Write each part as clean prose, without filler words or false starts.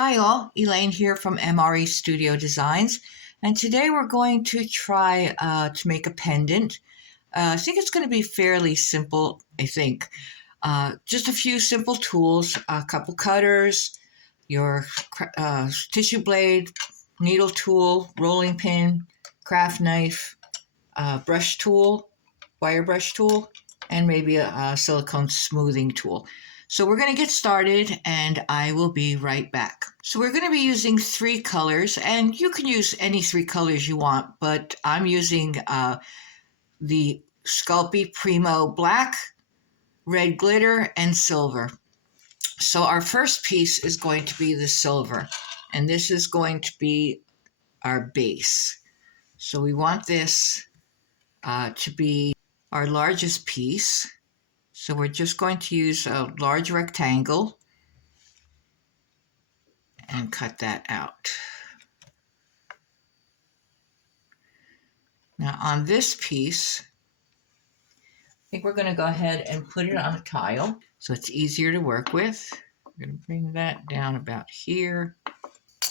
Hi all, Elaine here from MRE Studio Designs, and today we're going to try to make a pendant. I think it's going to be fairly simple, I think. Just a few simple tools, a couple cutters, your tissue blade, needle tool, rolling pin, craft knife, brush tool, wire brush tool, and maybe a silicone smoothing tool. So we're going to get started and I will be right back. So we're going to be using three colors, and you can use any three colors you want, but I'm using the Sculpey Primo Black, Red Glitter, and Silver. So our first piece is going to be the silver, and this is going to be our base. So we want this to be our largest piece. So we're just going to use a large rectangle and cut that out. Now on this piece, I think we're going to go ahead and put it on a tile so it's easier to work with. We're going to bring that down about here,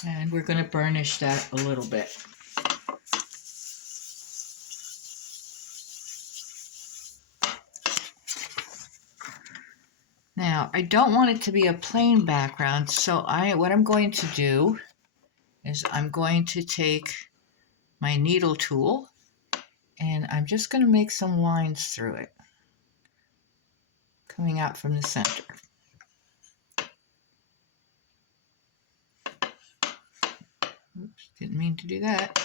and we're going to burnish that a little bit. Now, I don't want it to be a plain background, so what I'm going to do is I'm going to take my needle tool and I'm just going to make some lines through it, coming out from the center. Oops, didn't mean to do that.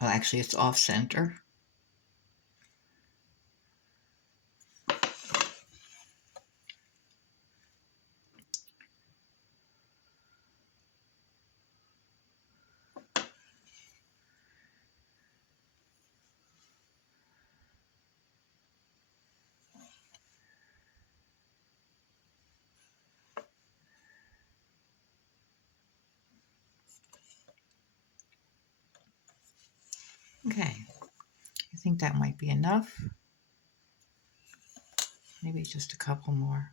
Well, actually, it's off center. Okay, I think that might be enough. Maybe just a couple more.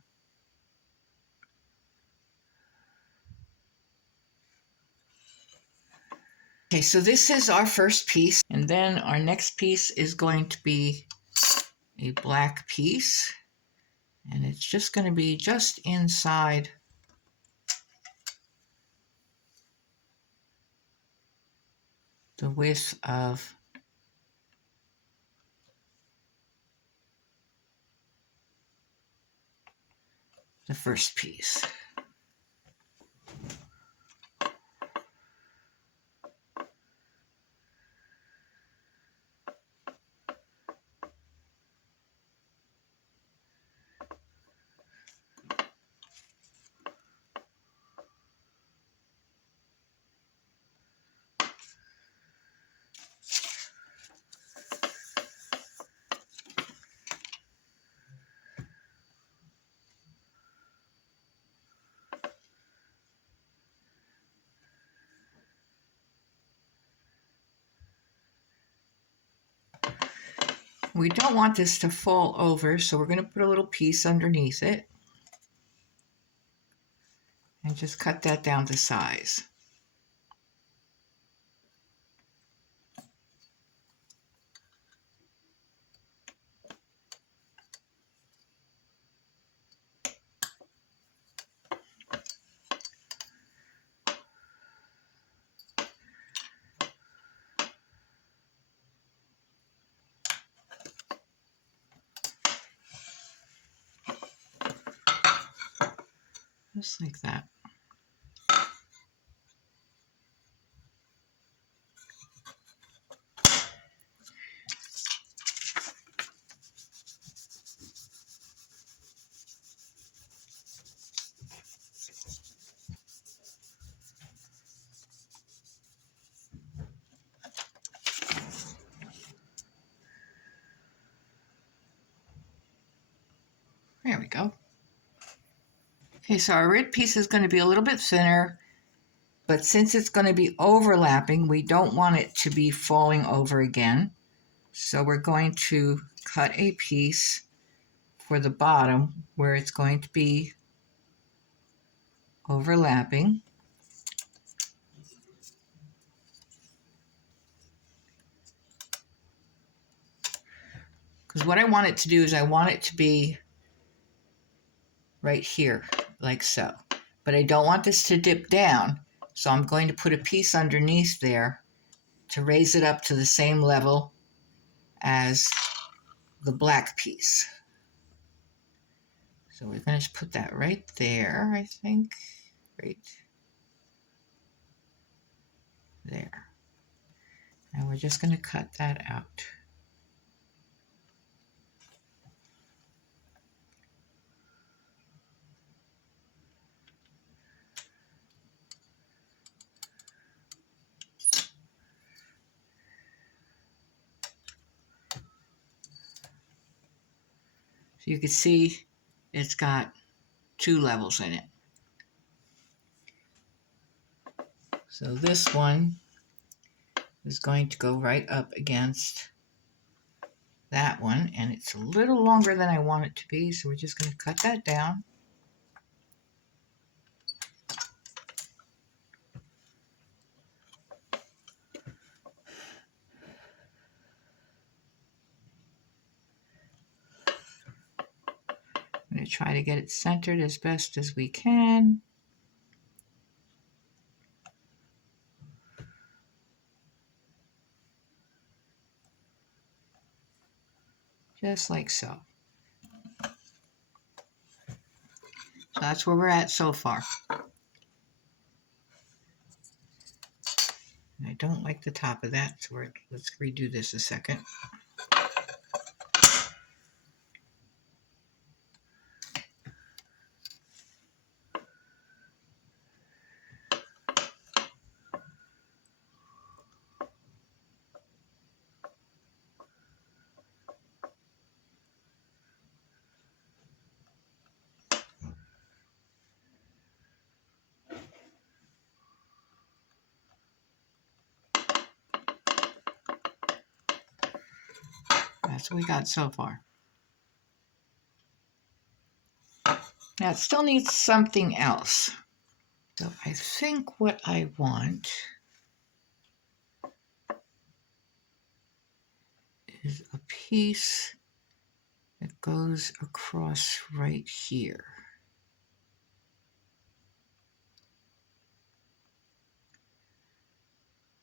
Okay, so this is our first piece, and then our next piece is going to be a black piece, and it's just going to be just inside the width of the first piece. We don't want this to fall over, so we're going to put a little piece underneath it and just cut that down to size. Just like that. There we go. Okay, so our red piece is going to be a little bit thinner, But since it's going to be overlapping, we don't want it to be falling over again. So we're going to cut a piece for the bottom where it's going to be overlapping. Because what I want it to do is I want it to be right here, like so. But I don't want this to dip down, so I'm going to put a piece underneath there to raise it up to the same level as the black piece. So we're going to put that right there, I think, right there. And we're just going to cut that out. So you can see it's got 2 levels in it. So this one is going to go right up against that one, and it's a little longer than I want it to be, so we're just going to cut that down. I'm going to try to get it centered as best as we can. Just like so. So that's where we're at so far. And I don't like the top of that, so let's redo this a second. That's what we got so far. Now it still needs something else. So I think what I want is a piece that goes across right here.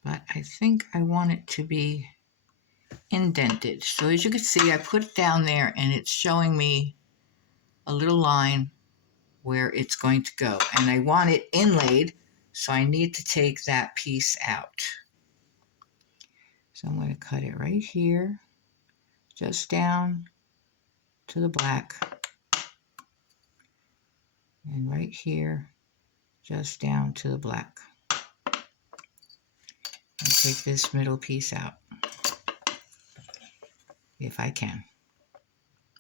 But I think I want it to be indented. So as you can see, I put it down there and it's showing me a little line where it's going to go. And I want it inlaid, so I need to take that piece out. So I'm going to cut it right here, just down to the black. And right here, just down to the black. And take this middle piece out, if I can.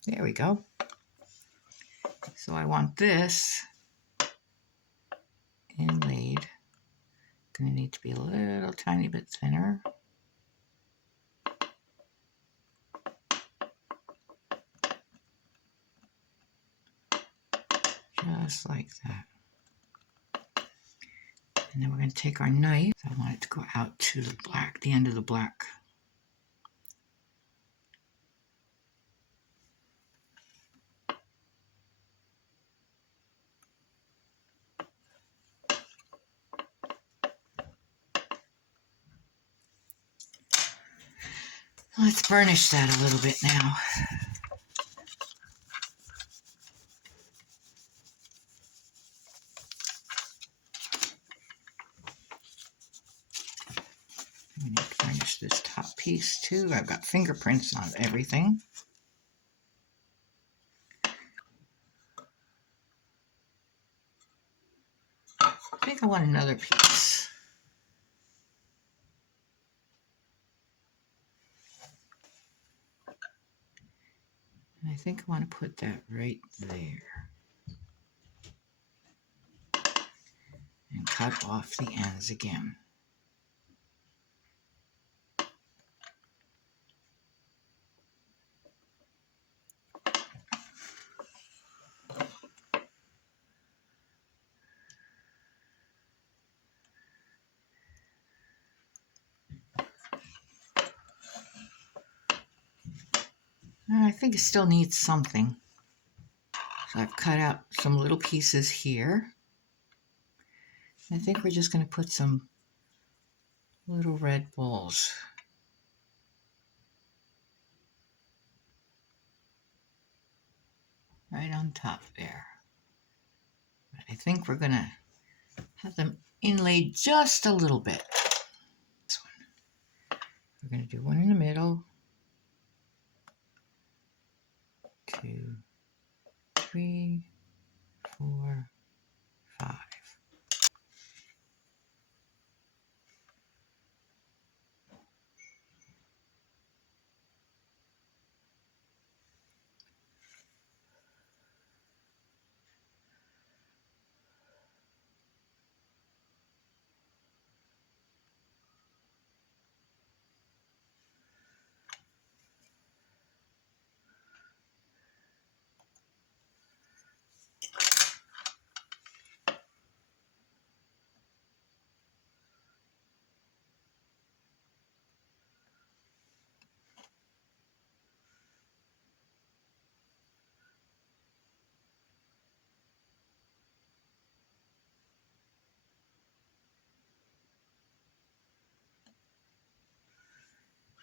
There we go. So I want this inlaid. Going to need to be a little tiny bit thinner. Just like that. And then we're going to take our knife. I want it to go out to the black, the end of the black. Let's burnish that a little bit now. We need to burnish this top piece too. I've got fingerprints on everything. I think I want another piece. I think I want to put that right there. And cut off the ends again. I think it still needs something. So I've cut out some little pieces here. I think we're just going to put some little red balls right on top there. But I think we're going to have them inlaid just a little bit. This one. We're going to do one in the middle. 2, 3, 4, 5.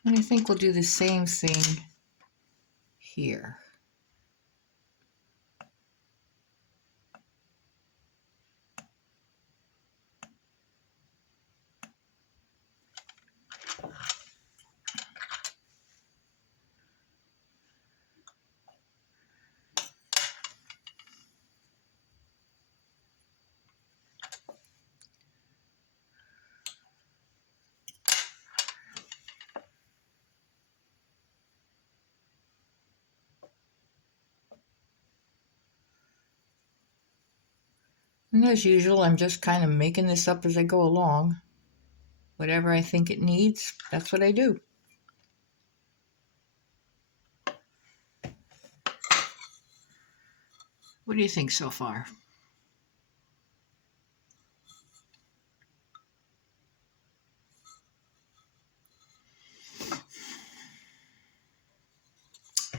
And I think we'll do the same thing here. And as usual, I'm just kind of making this up as I go along. Whatever I think it needs, that's what I do. What do you think so far? I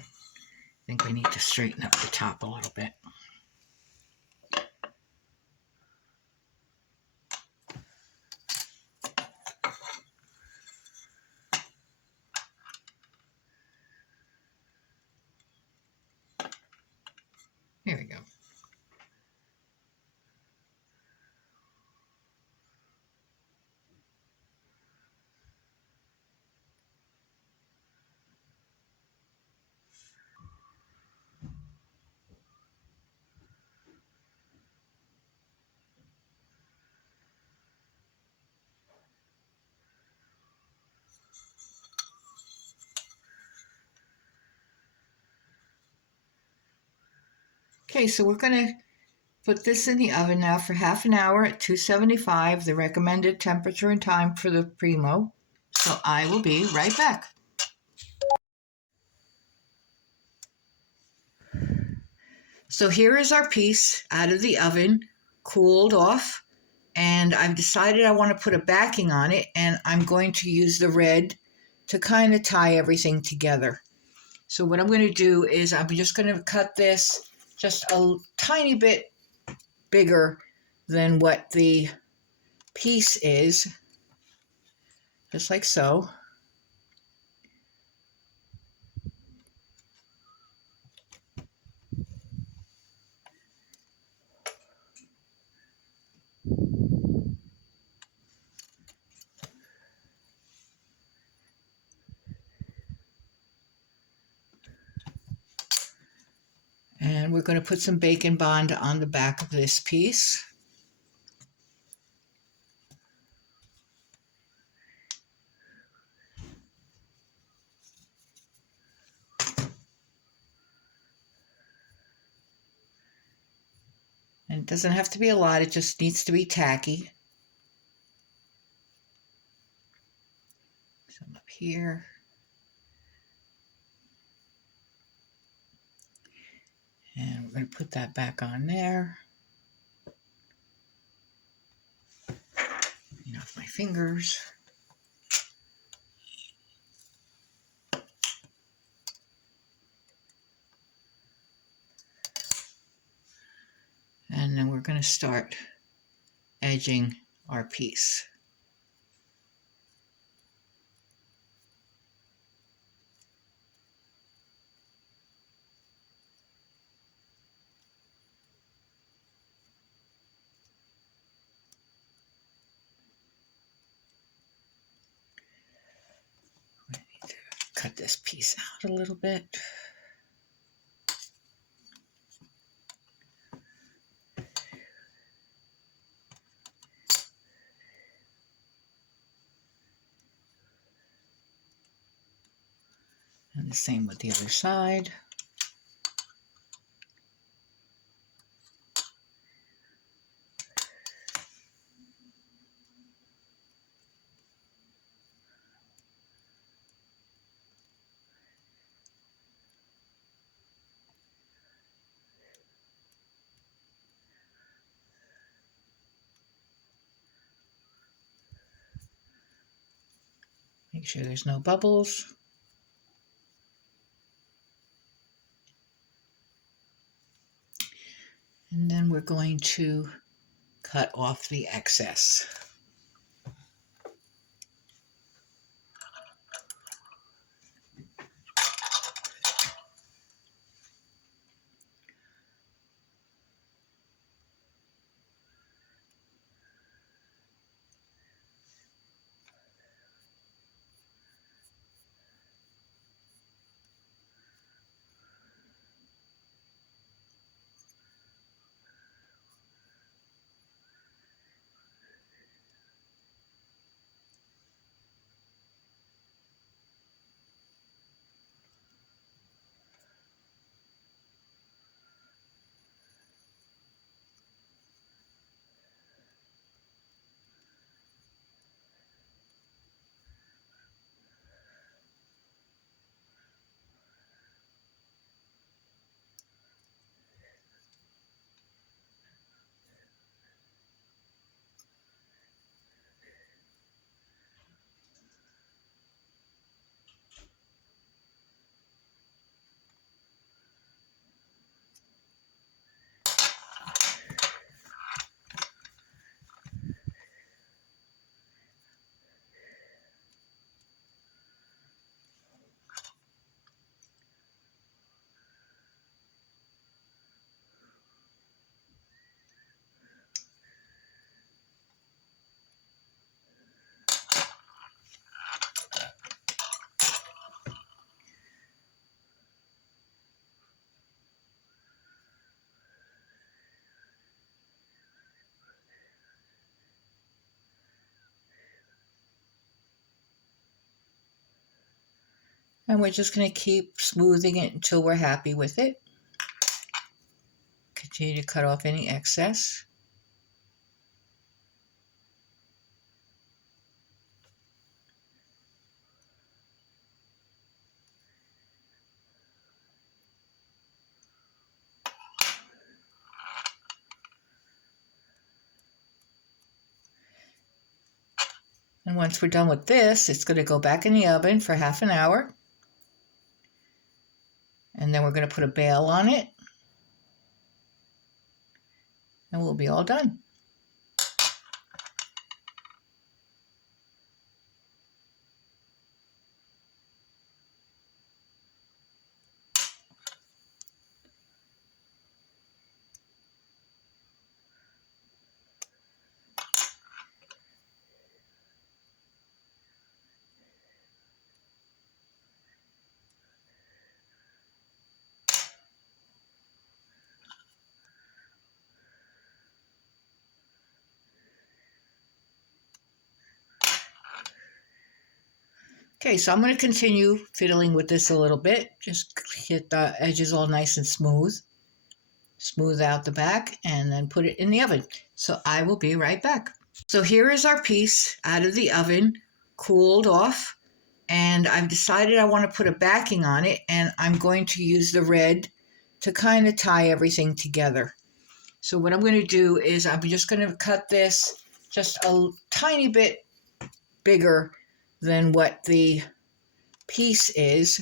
think we need to straighten up the top a little bit. There we go. Okay, so we're going to put this in the oven now for half an hour at 275, the recommended temperature and time for the Primo. So I will be right back. So here is our piece out of the oven, cooled off, and I've decided I want to put a backing on it, and I'm going to use the red to kind of tie everything together. So what I'm going to do is I'm just going to cut this just a tiny bit bigger than what the piece is, just like so. And we're going to put some bacon bond on the back of this piece. And it doesn't have to be a lot, it just needs to be tacky. here. And we're going to put that back on there. Clean off my fingers. And then we're going to start edging our piece. I need to cut this piece out a little bit. And the same with the other side. Make sure there's no bubbles. And then we're going to cut off the excess. And we're just going to keep smoothing it until we're happy with it. Continue to cut off any excess. And once we're done with this, it's going to go back in the oven for half an hour. And then we're going to put a bail on it. And we'll be all done. Okay, so I'm going to continue fiddling with this a little bit. Just get the edges all nice and smooth. Smooth out the back and then put it in the oven. So I will be right back. So here is our piece out of the oven, cooled off. And I've decided I want to put a backing on it, and I'm going to use the red to kind of tie everything together. So what I'm going to do is I'm just going to cut this just a tiny bit bigger than what the piece is,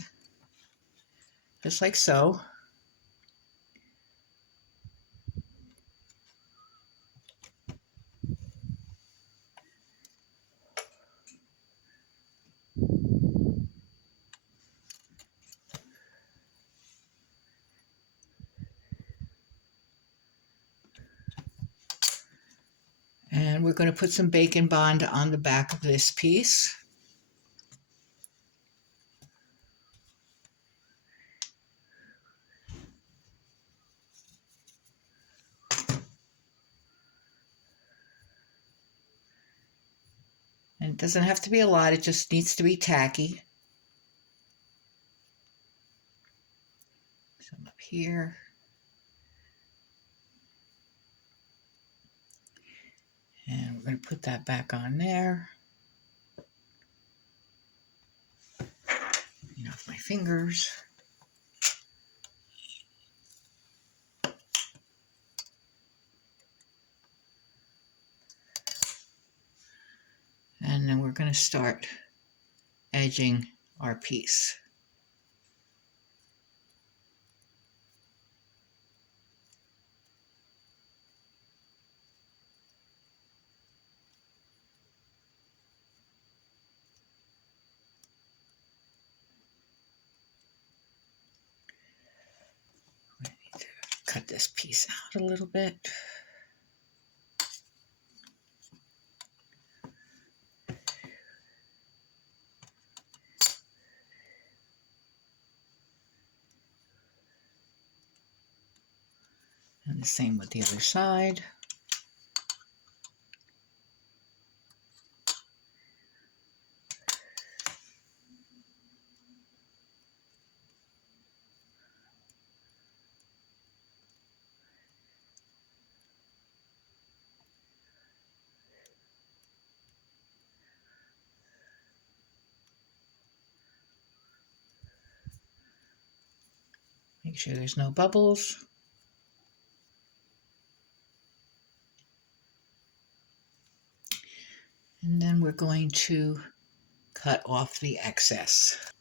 just like so. And we're going to put some bacon bond on the back of this piece. And it doesn't have to be a lot, it just needs to be tacky. Some up here. And we're going to put that back on there. Clean off my fingers. And then we're going to start edging our piece. I need to cut this piece out a little bit. And the same with the other side. Make sure there's no bubbles. And then we're going to cut off the excess.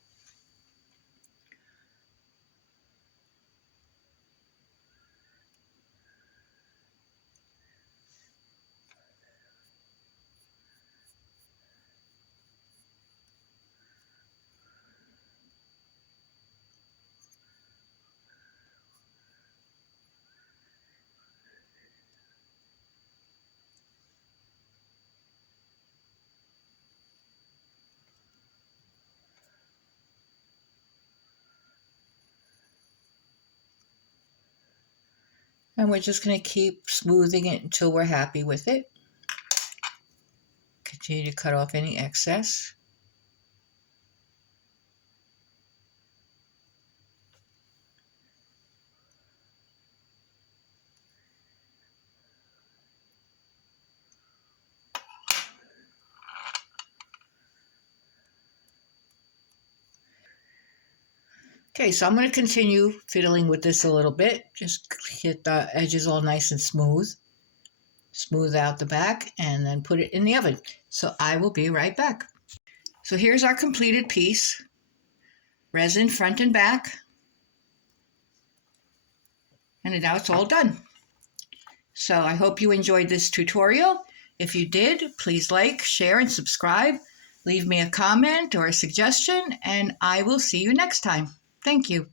And we're just going to keep smoothing it until we're happy with it. Continue to cut off any excess. Okay, so I'm going to continue fiddling with this a little bit. Just get the edges all nice and smooth. Smooth out the back and then put it in the oven. So I will be right back. So here's our completed piece. Resin front and back. And now it's all done. So I hope you enjoyed this tutorial. If you did, please like, share, and subscribe. Leave me a comment or a suggestion, and I will see you next time. Thank you.